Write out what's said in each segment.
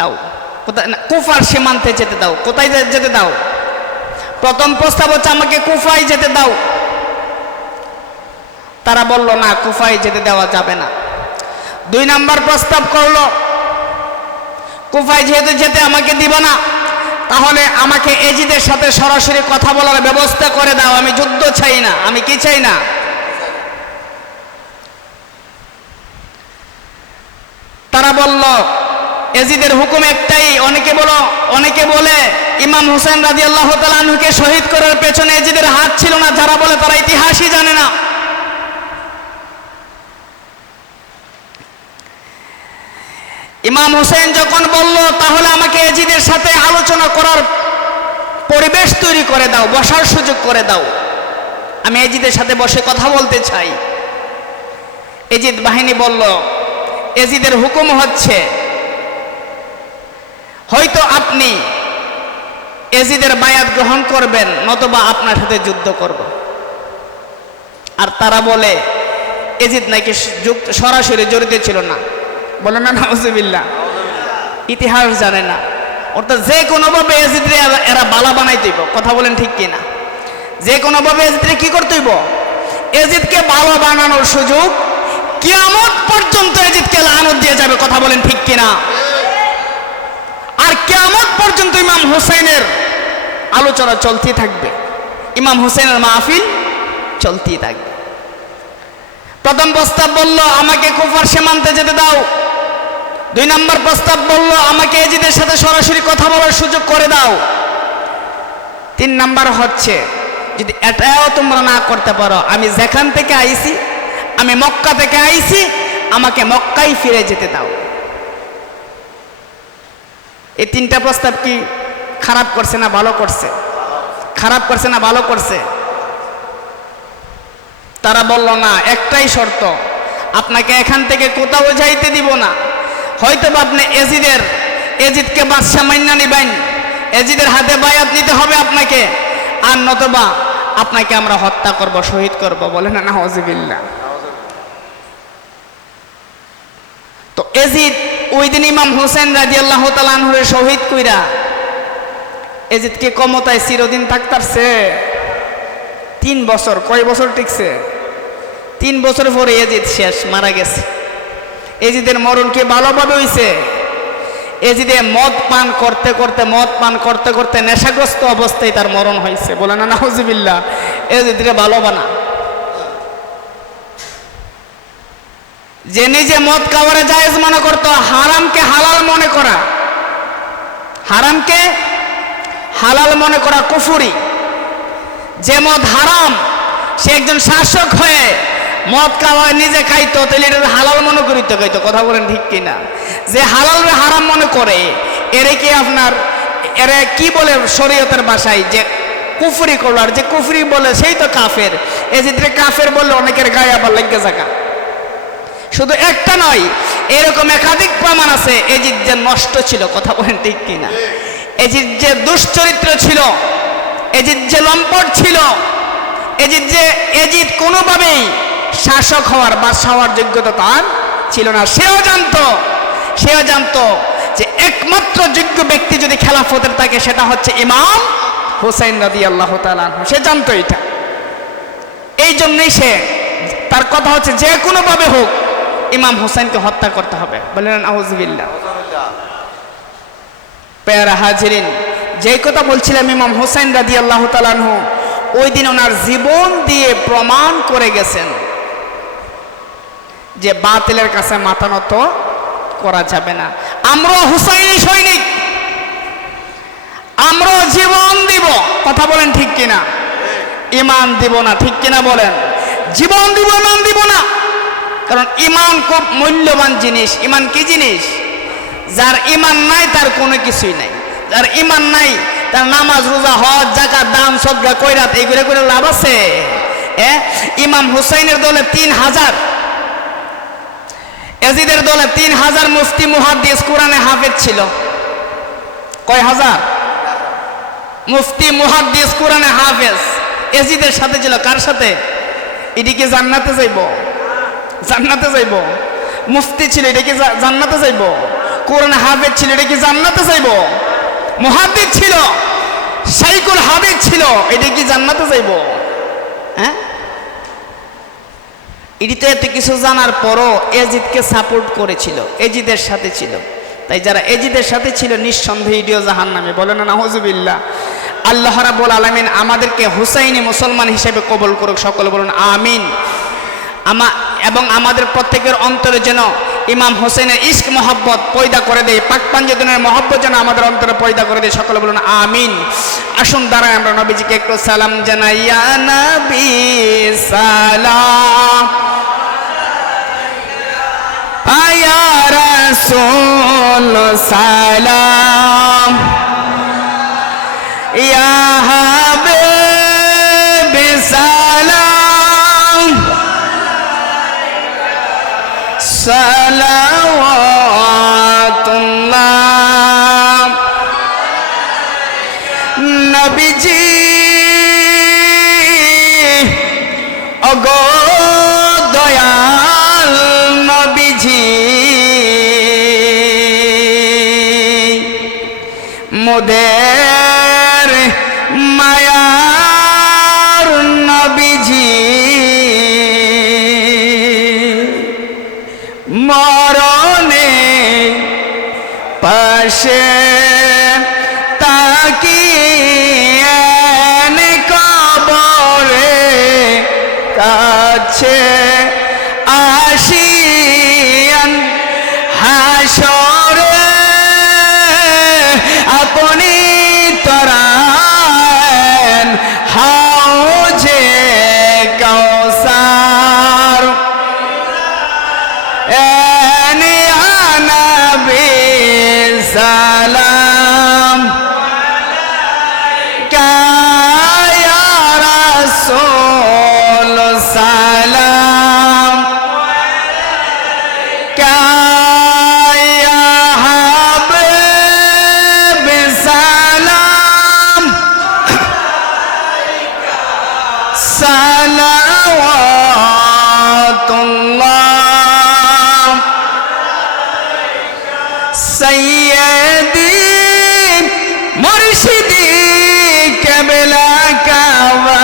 দাও, কোথায় না, কুফার সীমান্তে যেতে দাও। কোথায় যেতে দাও? প্রথম প্রস্তাব হচ্ছে আমাকে কুফায় যেতে দাও। তারা বলল না, কুফায় যেতে দেওয়া যাবে না। 2 নাম্বার প্রস্তাব করলো, কুফায় যেহেতু যেতে আমাকে দিব না, তাহলে আমাকে এজিদের সাথে সরাসরি কথা বলার ব্যবস্থা করে দাও। আমি যুদ্ধ চাই না। আমি কি চাই না? তারা বলল এজিদের হুকুম একটাই। অনেকে বলে ইমাম হুসেন রাদিয়াল্লাহু তাআলা আনহুকে শহীদ করার পেছনে এজিদের হাত ছিল না। যারা বলে তারা ইতিহাসই জানে না। ইমাম হুসেন যখন বলল তাহলে আমাকে এজিদের সাথে আলোচনা করার পরিবেশ তৈরি করে দাও, বসার সুযোগ করে দাও, আমি এজিদের সাথে বসে কথা বলতে চাই। এজিদ বাহিনী বলল এজিদের হুকুম হচ্ছে হয়তো আপনি এজিদের বায়াত গ্রহণ করবেন, নতুবা আপনার সাথে যুদ্ধ করব। আর তারা বলে এজিদ নাকি সরাসরি জড়িত ছিল না। বলে না, নাউজুবিল্লাহ, ইতিহাস জানে না। অর্থাৎ যে কোনোভাবে এজিদরে এরা বালা বানাইতেইব। কথা বলেন ঠিক কিনা? যে কোনোভাবে এজিদরে কি করতেইব? এজিদকে বালা বানানোর সুযোগ কিয়ামত পর্যন্ত এজিদকে লানত দিয়ে যাবে। কথা বলেন ঠিক কিনা? আর কিয়ামত পর্যন্ত ইমাম হুসাইনের আলোচনা চলতেই থাকবে, ইমাম হুসাইনের মাহফিল চলতেই থাকবে। প্রথম প্রস্তাব বলল আমাকে কুফার সীমান্তে যেতে দাও। 2 নম্বর প্রস্তাব বলল আমাকে এজিদের সাথে সরাসরি কথা বলার সুযোগ করে দাও। 3 নাম্বার হচ্ছে যদি এটাও তোমরা না করতে পারো, আমি যেখান থেকে আইছি, আমি মক্কা থেকে আইছি, আমাকে মক্কায় ফিরে যেতে দাও। এই 3টা প্রস্তাব কি খারাপ করছে না ভালো করছে? খারাপ করছে না ভালো করছে? তারা বলল না, একটাই শর্ত, আপনাকে এখান থেকে কোথাও যাইতে দিব না। হয়তো আপনি এজিদকে বাদশা মাইনা নিবেন, এজিদের হাতে বায়াত নিতে হবে আপনাকে, আর নতুবা আপনাকে আমরা হত্যা করব, শহীদ করব। বলে না, নাউজুবিল্লাহ। তো এজিদ ওই দিন ইমাম হুসেন রাদিয়াল্লাহু তাআলা আনহুরে শহীদ কইরা এজিদকে ক্ষমতায় চিরদিন থাকতারছে 3 বছর। কয় বছর টিকছে? 3 বছর পরে এজিদ শেষ, মারা গেছে। এজিদের মরণ কি ভালোভাবে হইছে? এজিদে মদ পান করতে করতে নেশাগ্রস্ত অবস্থায় তার মরণ হয়েছে। বলে না, নাউজুবিল্লাহ। এজিদরে ভালো বানা। যে নিজে মদ খাওয়ারে জায়েজ মনে করতো, হারামকে হালাল মনে করা, হারামকে হালাল মনে করা কুফরি। যে মদ হারাম, সে একজন শাসক হয়ে মদ খাওয়া নিজে খাইতো, তাহলে এটা হালাল মনে করিত খাইতো। কথা বলেন ঠিক কিনা? যে হালাল হারাম মনে করে, এরা কি বলে শরীয়তের ভাষায়, যে কুফরি করার, যে কুফরি বলে সেই তো কাফের। এই যে কাফের বললে অনেকের গায়ে আবার লেগে থাকা। শুধু একটা নয়, এরকম একাধিক প্রমাণ আছে এজিদ যে নষ্ট ছিল। কথা বলেন ঠিক কিনা? এজিদ যে দুশ্চরিত্র ছিল, এজিদ যে লম্পট ছিল, এজিদ কোনোভাবেই শাসক হওয়ার বা হওয়ার যোগ্যতা তার ছিল না। সেও জানতো যে একমাত্র যোগ্য ব্যক্তি যদি খেলাফতের থাকে সেটা হচ্ছে ইমাম হুসাইন রাদিয়াল্লাহু তাআলা আনহু। সে জানতো এটা। এই জন্যই তার কথা হচ্ছে যে কোনোভাবে হোক ইমাম হুসাইনকে হত্যা করতে হবে। বলেন আউযুবিল্লাহ। প্যারা হাজিরিন, যে কথা বলছিলাম, ইমাম হুসাইন রাদিয়াল্লাহু তাআলা আনহু ওই দিন ওনার জীবন দিয়ে প্রমাণ করে গেছেন যে বাতিলের কাছে মাথা নত করা যাবে না। আমরা হুসাইনি সৈনিক, আমরা জীবন দিব। কথা বলেন ঠিক কিনা? ইমান দিব না, ঠিক কিনা বলেন? জীবন দিব, ইমান দিব না। কারণ ইমান খুব মূল্যবান জিনিস। ইমান কি জিনিস? যার ইমান নাই তার কোনো কিছুই নাই। যার ইমান নাই তার নামাজ, রোজা, হজ, যাকাত, দান, সদকা, কয়রাত এগুলো করে লাভ আছে? ইমাম হুসাইনের দলে 3000, এজিদের দলে 3000 মুফতি মুহাদ্দিস কোরআনে হাফেজ ছিল। কয় হাজার? মুফতি মুহাদ্দিস কোরআনে হাফেজ এজিদের সাথে ছিল। কার সাথে? এদিকে জান্নাতে যাইব, জান্নাতে যাইব। মুফতি ছিল, এটা কি জান্নাতে যাইব? কোরআন হাফেজ ছিল, এটা কি জান্নাতে যাইবো? মুহাদ্দিস ছিল, শাইখুল হাদিস ছিল, এটা কি জান্নাতে যাইবো? হ্যাঁ, এটি তো এত কিছু জানার পরও এজিদকে সাপোর্ট করেছিল, এজিদের সাথে ছিল। তাই যারা এজিদের সাথে ছিল নিঃসন্দেহে ইডিও জাহান্নামে, বলেন না নাউজুবিল্লাহ। আল্লাহ রাব্বুল আলামিন আমাদেরকে হুসাইনি মুসলমান হিসেবে কবুল করুক, সকলে বলুন আমিন। এবং আমাদের প্রত্যেকের অন্তরে যেন ইমাম হোসেনের ইশক মহব্বত পয়দা করে দেয়, পাক পাঞ্জাতনের মহব্বত যেন আমাদের অন্তরে পয়দা করে দেয়, সকলে বলুন আমিন। আসুন দাঁড়ায় আমরা নবীজিকে একটু সালাম জানাই। ইয়া নবী সালাম, ইয়া রাসূল সালাম, ইয়া হাবিব সালাম, সালাওয়াতুল্লাহ। নবীজি ওগো দয়াল নবীজি, মোদের মায়ার নবীজি, মরণে পাশে তাকিয়ে কবরে কাছে আসিয়ান হাসরে আপনি তরান হাউজে কাউসার। সালাম ইয়া রাসূল সালাম, ইয়া হাবিব সালাম, সালাওয়াতুল্লাহ। সৈয়দি মুর্শিদি কেবলা কাওয়া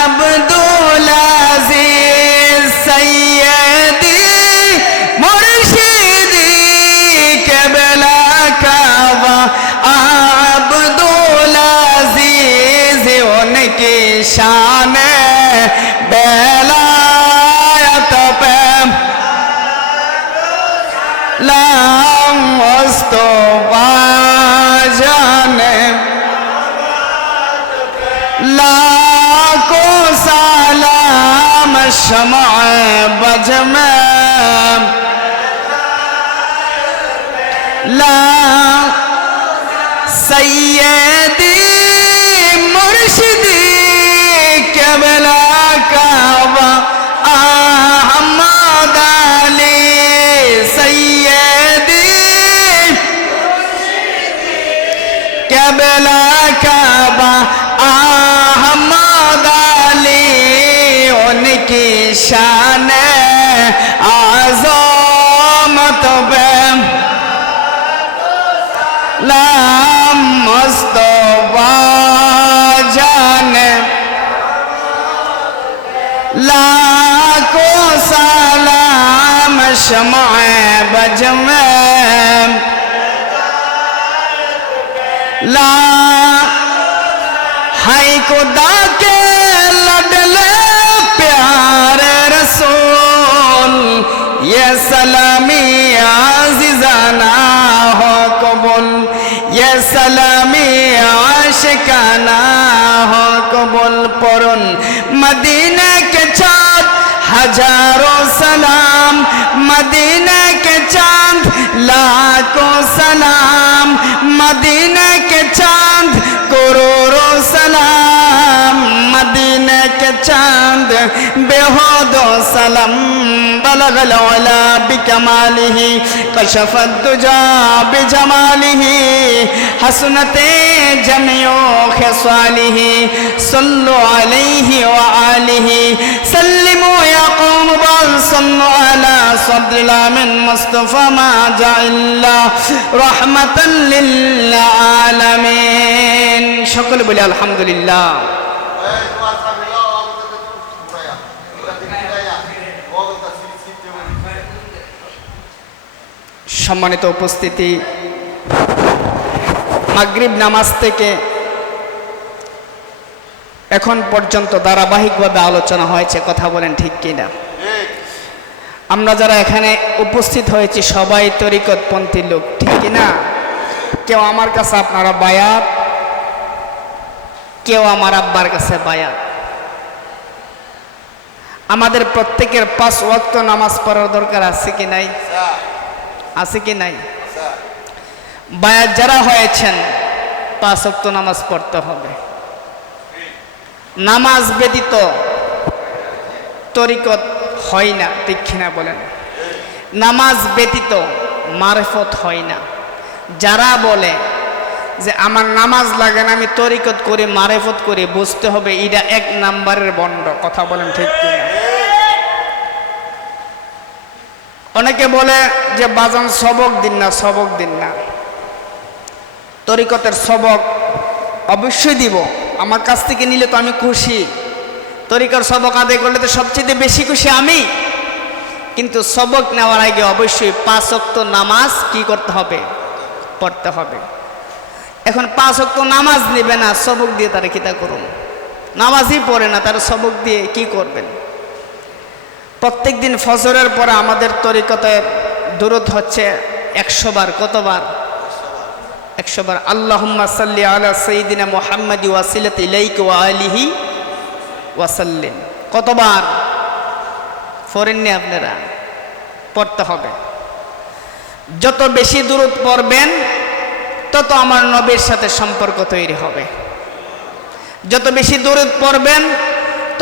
আব্দুল আজিজ, সৈয়দি মুর্শিদি কেবলা কাওয়া আব্দুল আজিজ, উনকি শান বেলায়ত पे मुस्तफा जाने लाखों सलाम शमा बज में ला सैयदी मुर्शिदी केबला कावा अहमद अली, सैयदी केबला कावा अहमद अली, उनकी शान आज़मत पे ला मुस्तफा जाने लाखों सलाम शमा बज में ला हाय खुदा के लडले प्यारे रसूल, ये सलामी आज़िज़ाना हो कबूल, ये सलामी आशिकाना हो कबूल। परुन मदीने के चाँद हजारों सलाम, मदीने के चाँद लाखों सलाम, मदीने के चाँद करोड़ों सलाम, मदीने के चाँद बेहदो सलाम। बलगल उला बिकमालिही कशफत दुजा बिजमालिही, হাসনাতে জামিউ খিসালিহি সাল্লু আলাইহি ওয়া আলিহি সাল্লিমু ইয়া কওম বাল সাল্লু আলা সাদরিল আমিন মুস্তাফা মা জাআল্লা রাহমাতাল লিল আলামিন। সকলে বলি আলহামদুলিল্লাহ। সম্মানিত উপস্থিতি, মাগরিব নামাজ থেকে এখন পর্যন্ত ধারাবাহিকভাবে আলোচনা হয়েছে, কথা বলেন ঠিক কিনা? আমরা যারা এখানে উপস্থিত হয়েছি সবাই তরিকতপন্থী লোক, ঠিক কিনা? কেউ আমার কাছে আপনারা বায়াত, কেউ আমার আব্বার কাছে বায়াত। আমাদের প্রত্যেকের 5 ওয়াক্ত নামাজ পড়ার দরকার আছে কি নাই? আছে কি নাই? বায়াত যারা হয়েছেন 5 ওয়াক্ত নামাজ পড়তে হবে। নামাজ ব্যতীত তরিকত হয় না, ঠিক কিনা বলেন? নামাজ ব্যতীত মারিফত হয় না। যারা বলে যে আমার নামাজ লাগে না, আমি তরিকত করে মারিফত করে, বুঝতে হবে এটা 1 নাম্বারের বন্ড, কথা বলেন ঠিক কিনা? অনেকে বলে যে বাজান সবক দিন না, সবক দিন না। তরিকতের সবক অবশ্যই দিব, আমার কাছ থেকে নিলে তো আমি খুশি। তরিকার সবক আদায় করলে তো সবচেয়ে বেশি খুশি আমি। কিন্তু সবক নেওয়ার আগে অবশ্যই 5 ওয়াক্ত নামাজ কি করতে হবে? পড়তে হবে। এখন 5 ওয়াক্ত নামাজ নেবে না, সবক দিয়ে তারা কিতা করুন? নামাজই পড়ে না, তারা সবক দিয়ে কি করবেন? প্রত্যেক দিন ফজরের পরে আমাদের তরিকতে দুরূদ হচ্ছে 100 বার। কতবার? 100 বার। আল্লাহুম্মা সাল্লি আলা সাইয়্যিদিনা মুহাম্মাদি ওয়াসিলাতি ইলাইকা ওয়া আলিহি ওয়া সাল্লিম। কতবার পড়েননি আপনারা? পড়তে হবে। যত বেশি দুরূদ পড়বেন তত আমার নবীর সাথে সম্পর্ক তৈরি হবে। যত বেশি দুরূদ পড়বেন